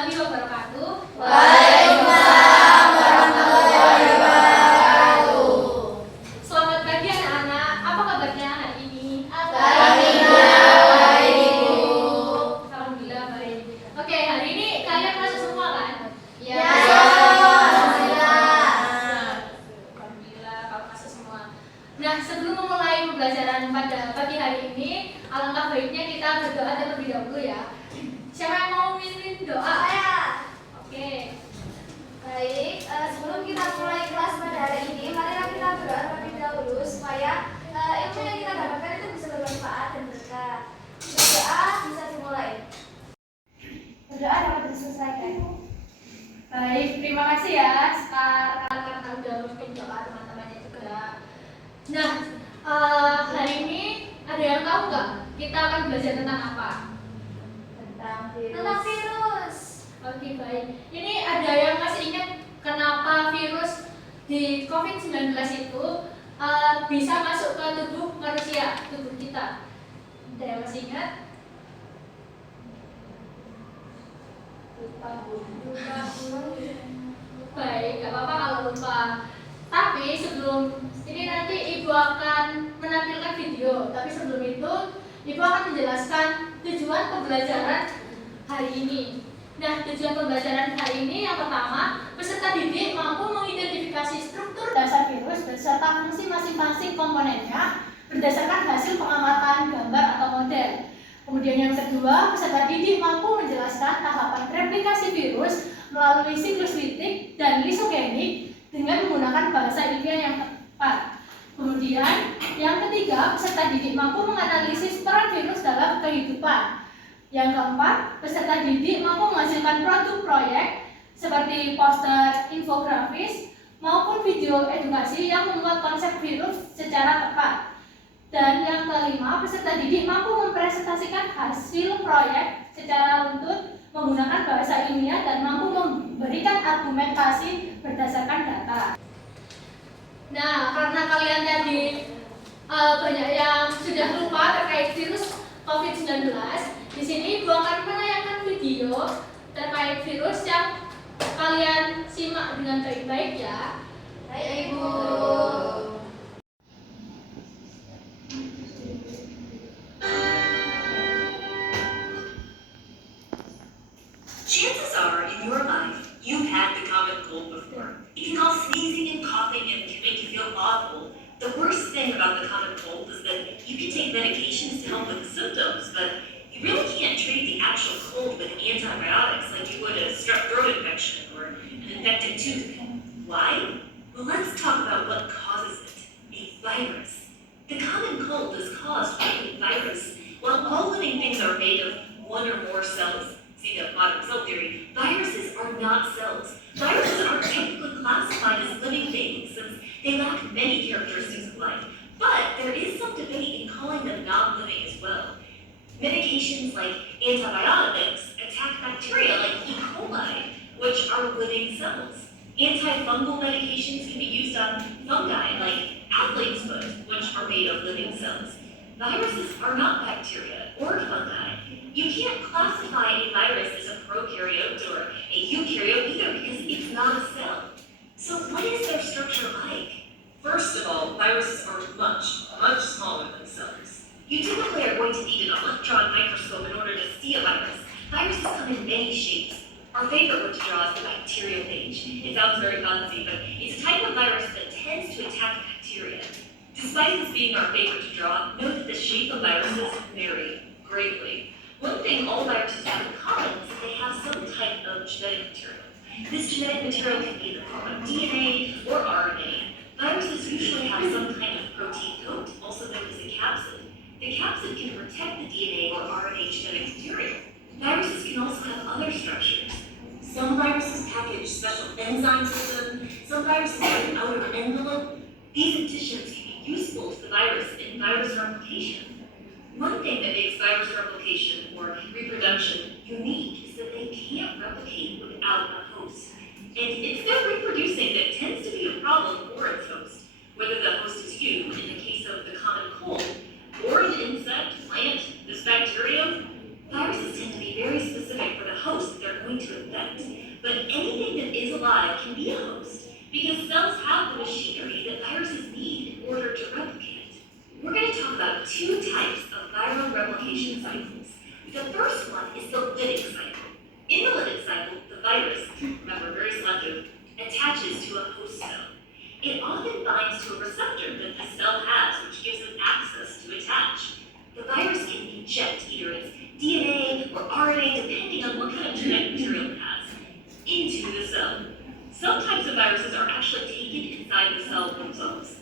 warahmatullahi wabarakatuh. Waalaikumsalam warahmatullahi wabarakatuh. Selamat pagi anak-anak. Apa kabarnya hari ini? Alhamdulillah baik, Ibu. Alhamdulillah baik. Oke, hari ini kalian masuk semua kan? Ya, alhamdulillah. Alhamdulillah kalau masuk semua. Nah, sebelum memulai pembelajaran pada pagi hari ini, alangkah baiknya kita berdoa terlebih dahulu ya. Siapa yang mau mimpin doa? Saya. Oke. Baik, sebelum kita mulai kelas pada hari ini, marilah kita berdoa terlebih dahulu supaya ilmu yang kita dapatkan itu bisa bermanfaat dan berkah. Berdoa bisa dimulai. Berdoa dapat diselesaikan. Baik, terima kasih ya karena udah memimpin doa teman-temannya juga. Nah, hari ini ada yang tahu nggak kita akan belajar tentang apa? Tentang virus. Oke, baik. Ini ada yang masih ingat kenapa virus di COVID-19 itu bisa masuk ke tubuh manusia, tubuh kita? Ada yang masih ingat? Lupa. Baik, gak apa-apa kalau lupa. Tapi sebelum ini nanti Ibu akan menampilkan video. Tapi sebelum itu Ibu akan menjelaskan tujuan pembelajaran hari ini. Nah, tujuan pembelajaran hari ini yang pertama, peserta didik mampu mengidentifikasi struktur dasar virus beserta fungsi masing-masing komponennya berdasarkan hasil pengamatan gambar atau model. Kemudian yang kedua, peserta didik mampu menjelaskan tahapan replikasi virus melalui siklus litik dan lisogenik dengan menggunakan bahasa ilmiah yang tepat. Kemudian yang ketiga, peserta didik mampu menganalisis peran virus dalam kehidupan. Yang keempat, peserta didik mampu menghasilkan produk proyek seperti poster, infografis, maupun video edukasi yang memuat konsep virus secara tepat. Dan yang kelima, peserta didik mampu mempresentasikan hasil proyek secara runtut menggunakan bahasa ilmiah dan mampu memberikan argumentasi berdasarkan data. Nah, karena kalian tadi banyak yang sudah lupa terkait virus COVID-19, di sini Ibu akan menayangkan video terkait virus yang kalian simak dengan baik-baik ya. Baik, Ibu. Chances are, in your life, you've had the common cold before. It can cause sneezing and coughing and can make you feel awful. The worst thing about the common cold is that you can take medications to help with the symptoms, but you really can't treat the actual cold with antibiotics like you would a strep throat infection or an infected tooth. Why? Well, let's talk about what causes it. A virus. The common cold is caused by a virus. While all living things are made of one or more cells, see the modern cell theory, viruses are not cells. Viruses are technically classified as living things since they lack many characteristics of life. But there is some debate in calling them non-living as well. Medications like antibiotics attack bacteria like E. coli, which are living cells. Antifungal medications can be used on fungi like athlete's foot, which are made of living cells. Viruses are not bacteria or fungi. You can't classify a virus as a prokaryote or a eukaryote either because it's not a cell. So what is their structure like? First of all, viruses are much, much smaller than cells. You typically are going to need an electron microscope in order to see a virus. Viruses come in many shapes. Our favorite one to draw is the bacteriophage. It sounds very fancy, but it's a type of virus that tends to attack bacteria. Despite this being our favorite to draw, note that the shape of viruses vary greatly. One thing all viruses have in common is that they have some type of genetic material. This genetic material can be in the form of DNA or RNA. Viruses usually have some kind of protein coat, also known as a capsid. The capsid can protect the DNA or RNA genetic material. Viruses can also have other structures. Some viruses package special enzymes with them. Some viruses have an outer envelope. These additions can be useful to the virus in virus replication. One thing that makes virus replication or reproduction unique is that they can't replicate without a host. And it's their reproducing that tends to be a problem for its host. Whether the host is you, in the case of the common cold, or an insect, plant, this bacterium, viruses tend to be very specific for the host that they're going to infect. effect. But anything that is alive can be a host because cells have the machinery that viruses need in order to replicate. We're going to talk about two types of viral replication cycles. The first one is the lytic cycle. In the lytic cycle, the virus, remember very selective, attaches to a host cell. It often binds to a receptor that the cell has, which gives it access to attach. The virus can inject either its DNA or RNA, depending on what kind of genetic material it has, into the cell. Some types of viruses are actually taken inside the cell themselves.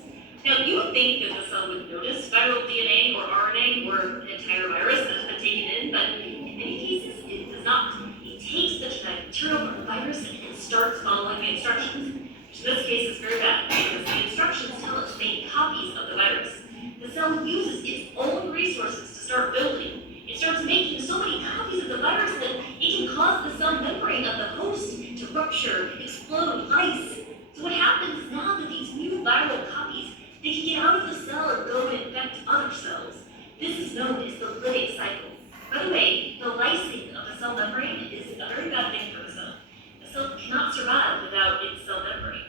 Now, you would think that the cell would notice viral DNA or RNA or an entire virus that has been taken in, but in many cases, it does not. It takes the genetic material from the virus and it starts following the instructions. Which in this case is very bad because the instructions tell it to make copies of the virus. The cell uses its own resources to start building. It starts making so many copies of the virus that it can cause the cell membrane of the host to rupture, explode, lyse. So what happens is now that these new viral copies, they can get out of the cell and go and infect other cells. This is known as the lytic cycle. By the way, the lysing of the cell membrane is a very bad thing for the cell. The cell cannot survive without its cell membrane.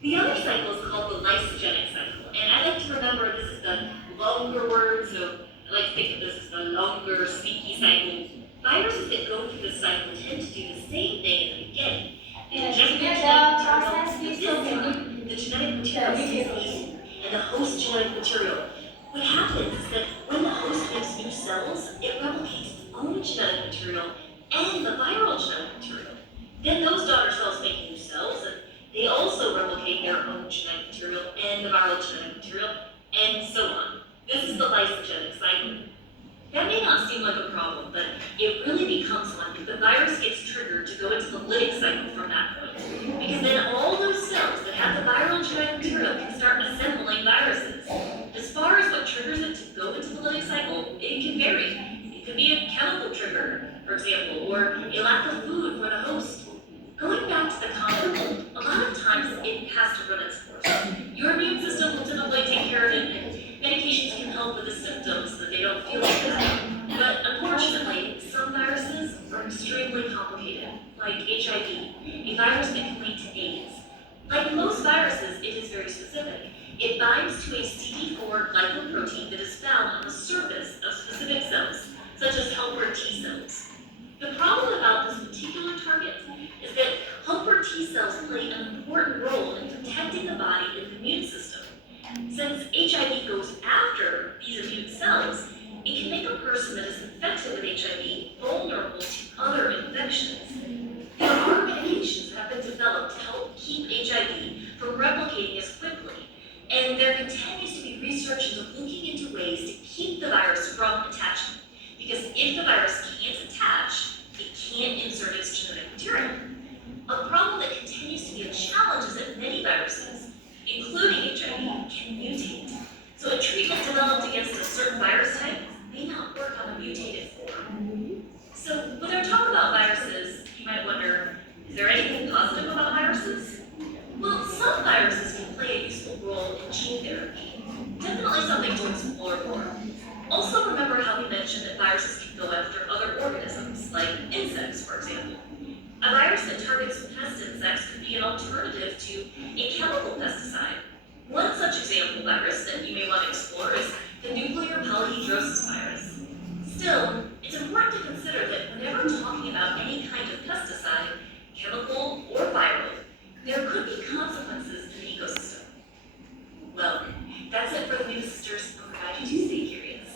The other cycle is called the lysogenic cycle, and I like to remember this is the longer word, so I like to think of this as the longer, sneaky cycle. Viruses that go through this cycle tend to do the same thing in the beginning. They inject the genetic material stays and the host genetic material. What happens is that when the host makes new cells, it replicates its own genetic material and the viral genetic material. Then those daughter cells make new cells, and they also replicate their own genetic material and the viral genetic material, and so on. This is the lysogenic cycle. That may not seem like a problem, but it really becomes one if the virus gets triggered to go into the lytic cycle from that point. Because then all those cells that have the viral genetic material can start assembling viruses. As far as what triggers it to go into the lytic cycle, it can vary. It could be a chemical trigger, for example, or a lack of food for the host. Going back to the common cold, a lot of times it has to run its course. Your immune system will typically take care of it, and medications can help with the symptoms so that they don't feel like that. But unfortunately, some viruses are extremely complicated, like HIV, a virus that can lead to AIDS. Like most viruses, it is very specific. It binds to a CD4 glycoprotein that is found on the surface of specific cells, such as helper T cells. The problem about this particular target is that helper T cells play an important role in protecting the body and the immune system. Since HIV goes after these immune cells, it can make a person that is infected with HIV vulnerable to other infections. There are medications that have been developed to help keep HIV from replicating as quickly, and there continues to be research into looking into ways to keep the virus from attaching. Because if the virus can't attach, it can't insert its genetic material. A problem that continues to be a challenge is that many viruses, including HIV, can mutate. So a treatment developed against a certain virus type may not work on a mutated form. So when I talk about viruses, you might wonder, is there anything positive about viruses? Well, some viruses can play a useful role in gene therapy. Definitely something to explore more. Also remember how we mentioned that viruses can go after other organisms, like insects, for example. A virus that targets pest insects could be an alternative to a chemical pesticide. One such example virus that you may want to explore is the nuclear polyhedrosis virus. Still, it's important to consider that whenever talking about any kind of pesticide, chemical or viral, there could be consequences to the ecosystem. Well, that's it for the New Sisters. I'll provide you to stay curious.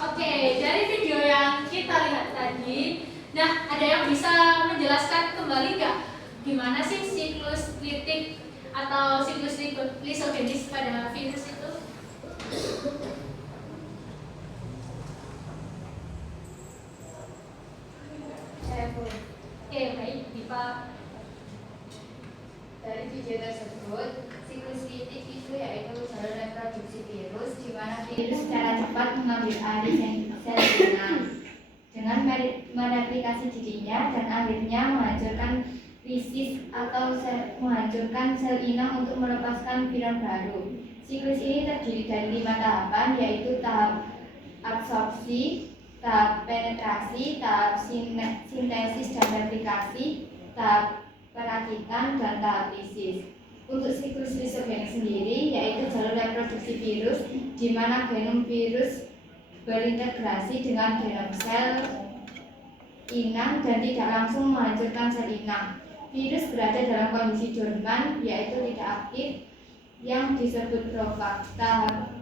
Oke, dari video yang kita lihat tadi, nah ada yang bisa menjelaskan kembali nggak gimana sih siklus litik atau siklus lisogenis pada virus itu? Oke, baik, Dipa. Dari video tersebut, siklus litik itu yaitu saluran reproduksi virus di mana virus secara cepat mengambil alih sel dengan mereplikasi dirinya dan akhirnya menghancurkan lisis atau menghancurkan sel inang untuk melepaskan viral baru. Siklus ini terdiri dari 5 tahapan, yaitu tahap absorpsi, tahap penetrasi, tahap sintesis dan replikasi, tahap perakitan, dan tahap lisis. Untuk siklus lisogenik sendiri, yaitu jalur reproduksi virus, di mana genom virus berintegrasi dengan genom sel inang dan tidak langsung menghancurkan sel inang. Virus berada dalam kondisi dorman, yaitu tidak aktif, yang disebut profag. Tahap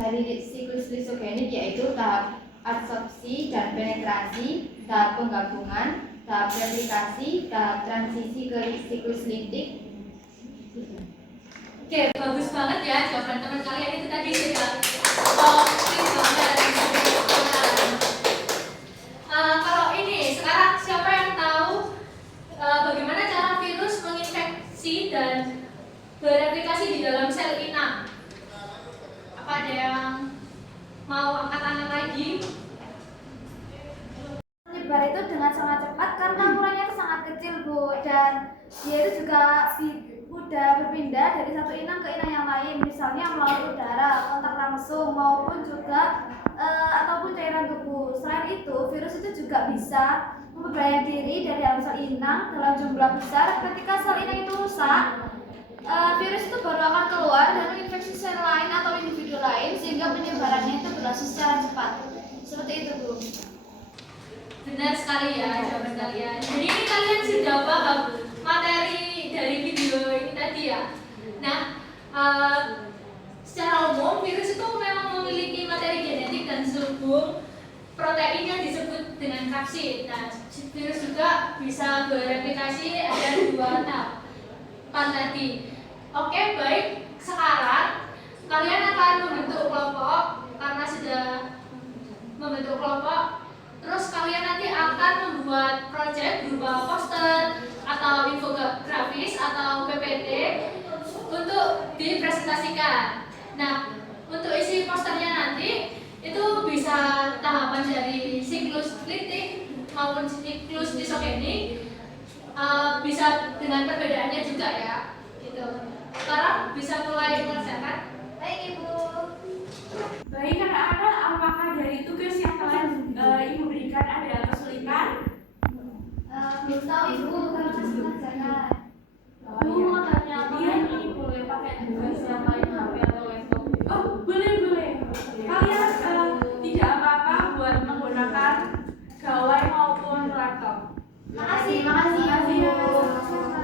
dari siklus lisogenik yaitu tahap absorpsi dan penetrasi, tahap penggabungan, tahap replikasi, tahap transisi ke siklus litik. Oke, bagus banget ya jawaban teman kalian itu tadi sudah konkret banget. Kalau ini sekarang siapa yang tahu bagaimana cara virus menginfeksi dan bereplikasi di dalam sel inang? Apa ada yang mau angkat tangan lagi? Menyebar itu dengan sangat cepat karena ukurannya itu sangat kecil, Bu, dan dia itu juga mudah berpindah dari satu inang ke inang yang lain, misalnya melalui udara, kontak langsung, maupun juga ataupun cairan tubuh. Selain itu, virus itu juga bisa memperbanyak diri dari dalam sel inang dalam jumlah besar. Ketika sel inang itu rusak, virus itu baru akan keluar dan menginfeksi sel lain atau individu lain, sehingga penyebarannya itu berlangsung secara cepat. Seperti itu, Bu. Benar sekali ya jawaban kalian. Jadi ini kalian sudah paham materi dari video ini tadi ya. Nah, secara umum virus itu memang memiliki materi genetik dan sulfur protein yang disebut dengan kapsid. Nah, virus juga bisa bereplikasi ada 2 tahapan tadi. Oke, baik. Sekarang kalian akan membentuk kelompok karena sudah membentuk kelompok. Terus kalian nanti akan membuat proyek berupa poster atau infografis atau PPT untuk dipresentasikan. Nah, untuk isi posternya nanti itu bisa tahapan dari siklus litik maupun siklus lisogenik, bisa dengan perbedaannya juga ya. Gitu. Sekarang bisa mulai mengerjakan. Baik, Ibu. Baik anak-anak, apakah dari tugas yang telah Ibu berikan ada kesulitan? Belum tahu, Ibu, kalau masih mengerjakan. Ibu mau tanya apa ini? Boleh pakai tugas yang lain HP atau laptop? Oh, boleh. Kalian tidak apa-apa buat menggunakan gawai maupun laptop. Makasih, Bu. Sama-sama.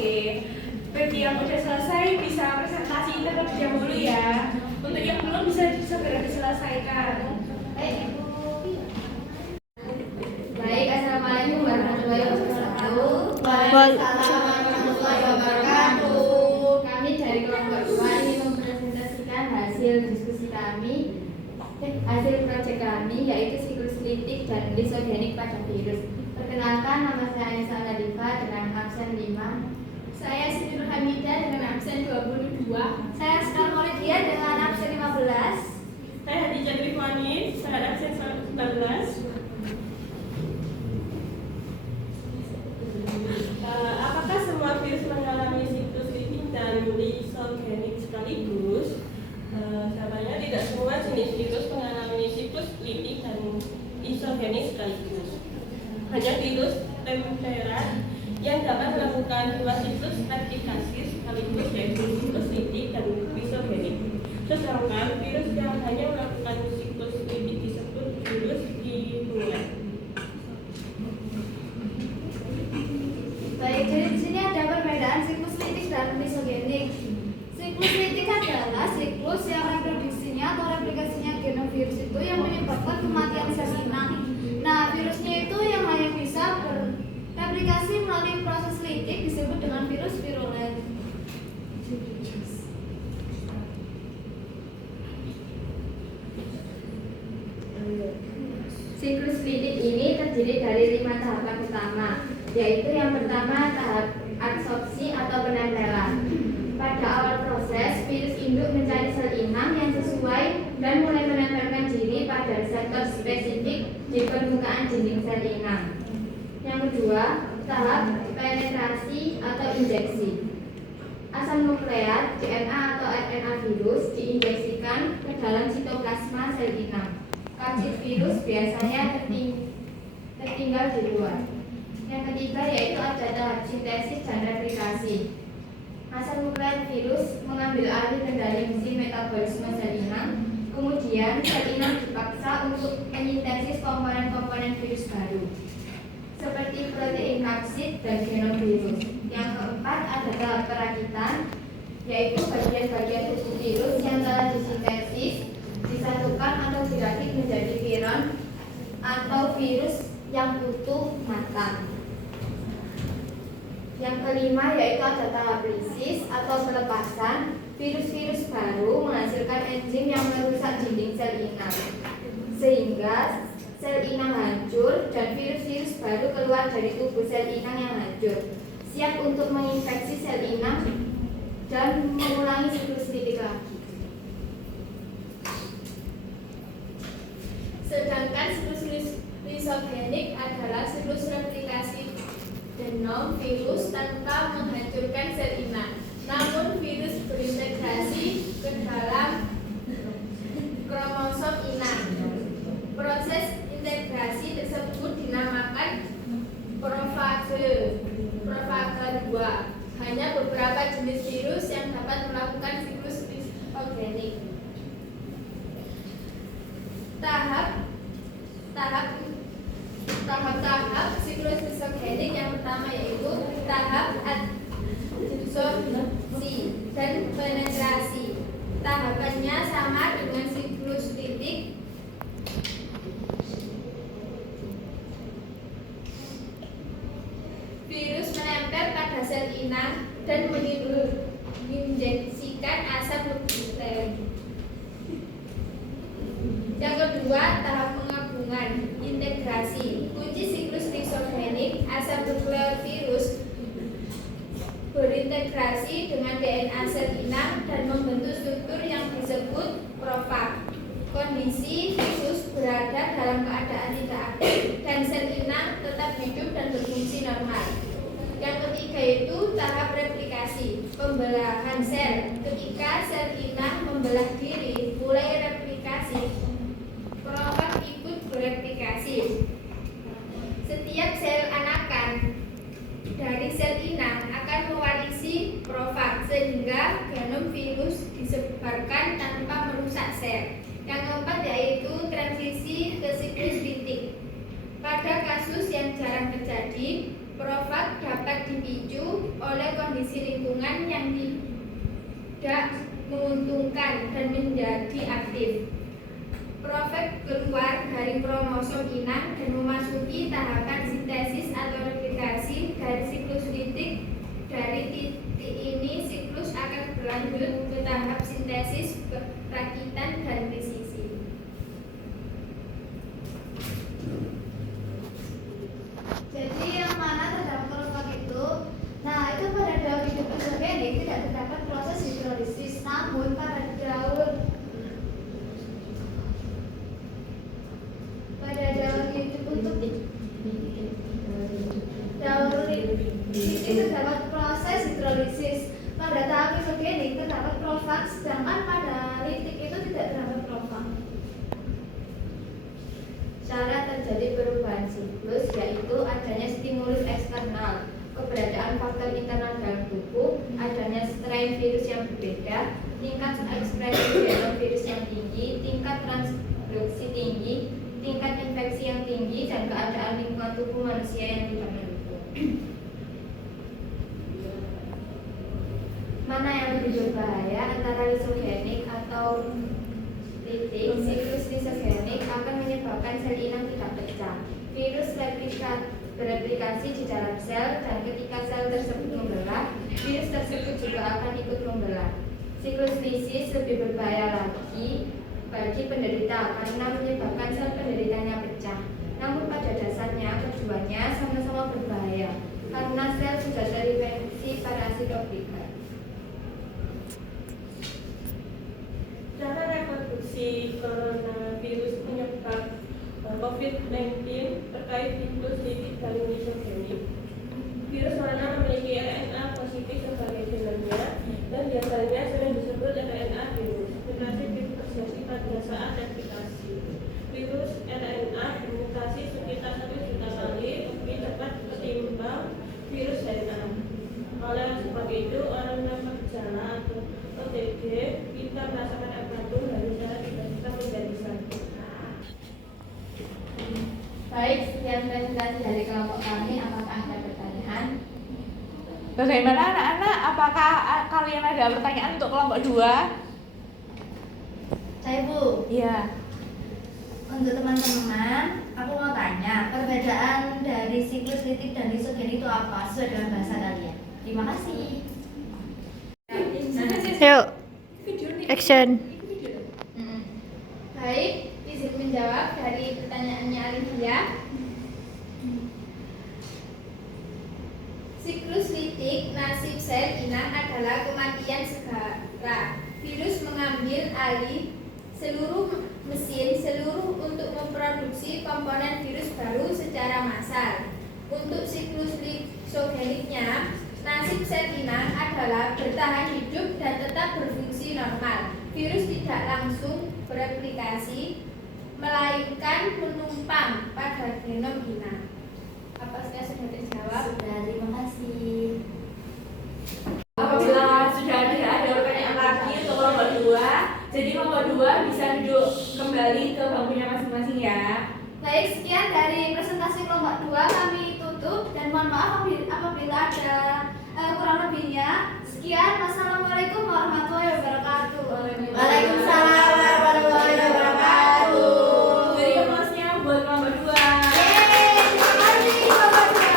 Oke, bagi yang udah selesai bisa presentasi terlebih dahulu ya. Untuk yang belum bisa segera diselesaikan. Baik, assalamualaikum warahmatullahi wabarakatuh. Waalaikumsalam warahmatullahi wabarakatuh. Kami dari kelompok 2 ingin mempresentasikan hasil diskusi kami, hasil proyek kami yaitu siklus litik dan lisogenik pada virus. Perkenalkan, nama saya Anissa Nadifa dengan absen 5. Saya Siti Nurhamidah dengan absen 22. Saya Sekar Maulidia dengan absen 15. Saya Hadijah Rifwani, saya absen 19. Apakah semua virus mengalami siklus litik dan lisogenik sekaligus? Jawabannya tidak semua jenis virus mengalami siklus litik dan isogenik sekaligus. Hanya virus temperat yang dapat melakukan dua siklus replikasi sekaligus yaitu siklus litik dan lisogenik. Sedangkan virus yang hanya melakukan siklus litik disebut virus imunet. Baik, jadi di sini ada perbedaan siklus litik dan lisogenik. Siklus litik adalah siklus yang reproduksinya atau replikasinya genom virus itu yang menyebabkan kematian sel inang. Nah, virusnya itu yang hanya bisa berreplikasi melalui proses litik disebut dengan virus virulen. Siklus litik ini terdiri dari 5 tahapan utama, yaitu yang pertama tahap adsorpsi atau penempelan. Pada awal proses, virus induk mencari sel inang yang sesuai dan mulai menempelkan diri pada reseptor spesifik di permukaan dinding sel inang. Yang kedua, tahap penetrasi atau injeksi. Asam nukleat, DNA atau RNA virus diinjeksikan ke dalam sitoplasma sel inang. Kapsid virus biasanya tertinggal di luar. Yang ketiga yaitu ada tahap sintesis dan replikasi. Asam nukleat virus mengambil alih kendali mesin metabolisme sel inang. Kemudian sel inang dipaksa untuk menyintesis komponen-komponen virus baru, seperti protein kapsid dan genom virus. Yang keempat ada tahap perakitan, yaitu bagian-bagian tubuh virus yang telah disintesis disatukan atau dirakit menjadi viron atau virus yang utuh matang. Yang kelima yaitu ada tahap lisis atau pelepasan. Virus-virus baru menghasilkan enzim yang merusak dinding sel inang sehingga sel inang hancur dan virus-virus baru keluar dari tubuh sel inang yang hancur, siap untuk menginfeksi sel inang dan mengulangi siklus litik lagi. Sedangkan siklus lisogenik adalah siklus replikasi genom virus tanpa menghancurkan sel inang. Namun virus berintegrasi ke dalam kromosom inang. Proses integrasi tersebut dinamakan profage 2. Hanya beberapa jenis virus yang dapat melakukan siklus lisogenik. Tahap siklus lisogenik yang pertama yaitu tahap adsorpsi dan penetrasi. Tahapannya sama dengan siklus litik. Virus menempel pada sel inang dan menginjeksikan asam nukleat. Yang kedua, tahap penggabungan integrasi. Kunci siklus lisogenik, asam nukleat virus berintegrasi dengan DNA sel inang dan membentuk struktur yang disebut profag. Kondisi virus berada dalam keadaan tidak aktif dan sel inang tetap hidup dan berfungsi normal. Yang ketiga itu tahap replikasi, pembelahan sel. Ketika sel inang membelah diri, mulai replikasi, profag ikut bereplikasi. Setiap sel anakan dari sel inang akan mewarisi profag sehingga genom virus disebarkan tanpa merusak sel. Yang keempat yaitu transisi ke siklus litik. Pada kasus yang jarang terjadi, Profag dapat dipicu oleh kondisi lingkungan yang tidak menguntungkan dan menjadi aktif. Profag keluar dari kromosom inang dan memasuki tahapan sintesis atau replikasi dari siklus litik. Dari titik ini siklus akan berlanjut ke tahap sintesis, perakitan, dan lisisi. Jadi yang mana terdapat profag itu? Nah, itu pada daun hidup isogenik tidak terdapat proses hidrolisis, namun pada daun hidup untuk daun litik terdapat proses hidrolisis. Pada tahap isogenik terdapat profag, sedangkan pada litik itu tidak terdapat profag. Syarat terjadi perubahan siklus yaitu adanya stimulus eksternal, keberadaan faktor internal dalam tubuh, adanya strain virus yang berbeda, tingkat ekspresi genom virus yang tinggi, tingkat transduksi tinggi, tingkat infeksi yang tinggi, dan keadaan lingkungan tubuh manusia yang tidak mendukung. Mana yang lebih berbahaya antara lisogenik atau litik? Siklus lisogenik akan menyebabkan sel inang tidak pecah. Virus bereplikasi di dalam sel, dan ketika sel tersebut membelah, virus tersebut juga akan ikut membelah. Siklus lisis lebih berbahaya lagi bagi penderita karena menyebabkan sel penderitanya pecah. Namun pada dasarnya keduanya sama-sama berbahaya karena sel sudah terinfeksi parasit obligat. Cara reproduksi coronavirus penyebab COVID-19 terkait siklus litik dan lisogenik. Virus mana memiliki RNA positif sebagai genomnya dan biasanya sering disebut RNA virus. Mutasi virus terjadi pada saat replikasi. Virus RNA bermutasi sekitar 1 juta kali lebih cepat ketimbang virus DNA. Oleh sebab itu, orang tanpa gejala atau OTG bisa merasakan apapun dari cara tiba-tiba menjadi sakit. Baik, sekian presentasi dari kelompok kami. Apakah ada pertanyaan? Bagaimana anak-anak? Apakah kalian ada pertanyaan untuk kelompok 2? Saya Bu, Iya. untuk teman-teman, aku mau tanya perbedaan dari siklus litik dan lisogenik itu apa sesuai dengan bahasa kalian? Terima kasih. Yuk, action. Baik, izin menjawab dari pertanyaannya Alivia. Siklus litik nasib sel inang adalah kematian segera. Virus mengambil alih seluruh mesin untuk memproduksi komponen virus baru secara massal. Untuk siklus lisogeniknya, nasib sel inang adalah bertahan hidup dan tetap berfungsi normal. Virus tidak langsung bereplikasi, melainkan menumpang pada genom inang. Apakah sudah terjawab? Sudah, terima kasih. Apabila sudah tidak ada pertanyaan lagi untuk kelompok 2, jadi kelompok 2 bisa duduk kembali ke bangkunya masing-masing ya. Baik, sekian dari presentasi kelompok 2 kami tutup dan mohon maaf apabila ada kurang lebihnya. Sekian, wassalamualaikum warahmatullahi wabarakatuh. Waalaikumsalam warahmatullahi wabarakatuh. Beri aplausnya buat kelompok 2. Terima kasih kelompok 2.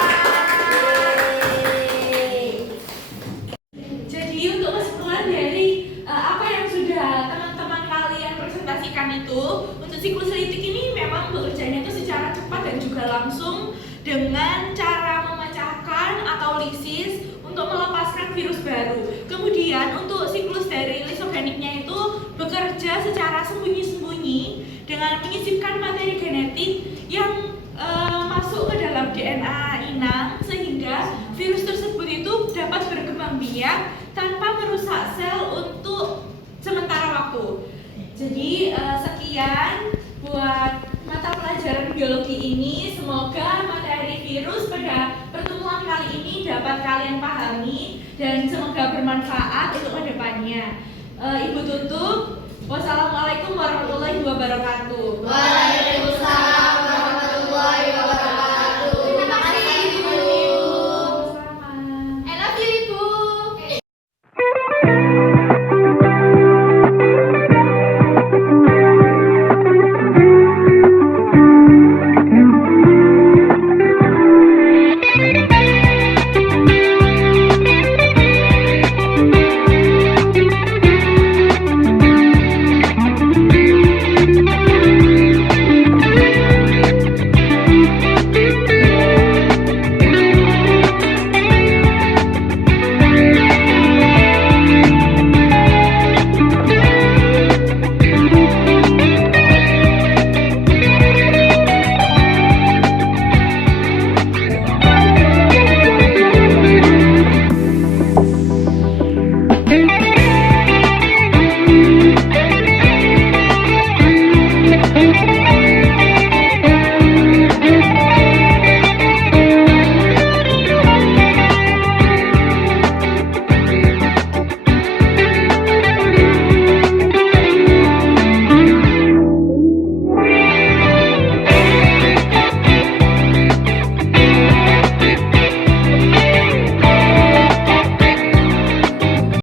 Jadi untuk kesimpulan dari apa yang sudah teman-teman kalian presentasikan itu, untuk siklus litik ini memang bekerjanya itu secara cepat dan juga langsung dengan cara memecahkan atau lisis untuk melepaskan virus baru. Kemudian untuk siklus dari lisogeniknya itu bekerja secara sembunyi-sembunyi dengan menyisipkan materi genetik yang masuk ke dalam DNA inang sehingga virus tersebut itu dapat berkembang biak tanpa merusak sel untuk sementara waktu. Jadi sekian buat mata pelajaran biologi ini. Semoga materi virus pada pertemuan kali ini dapat kalian pahami dan semoga bermanfaat untuk kedepannya. Ibu tutup. Wassalamualaikum warahmatullahi wabarakatuh. Waalaikumsalam.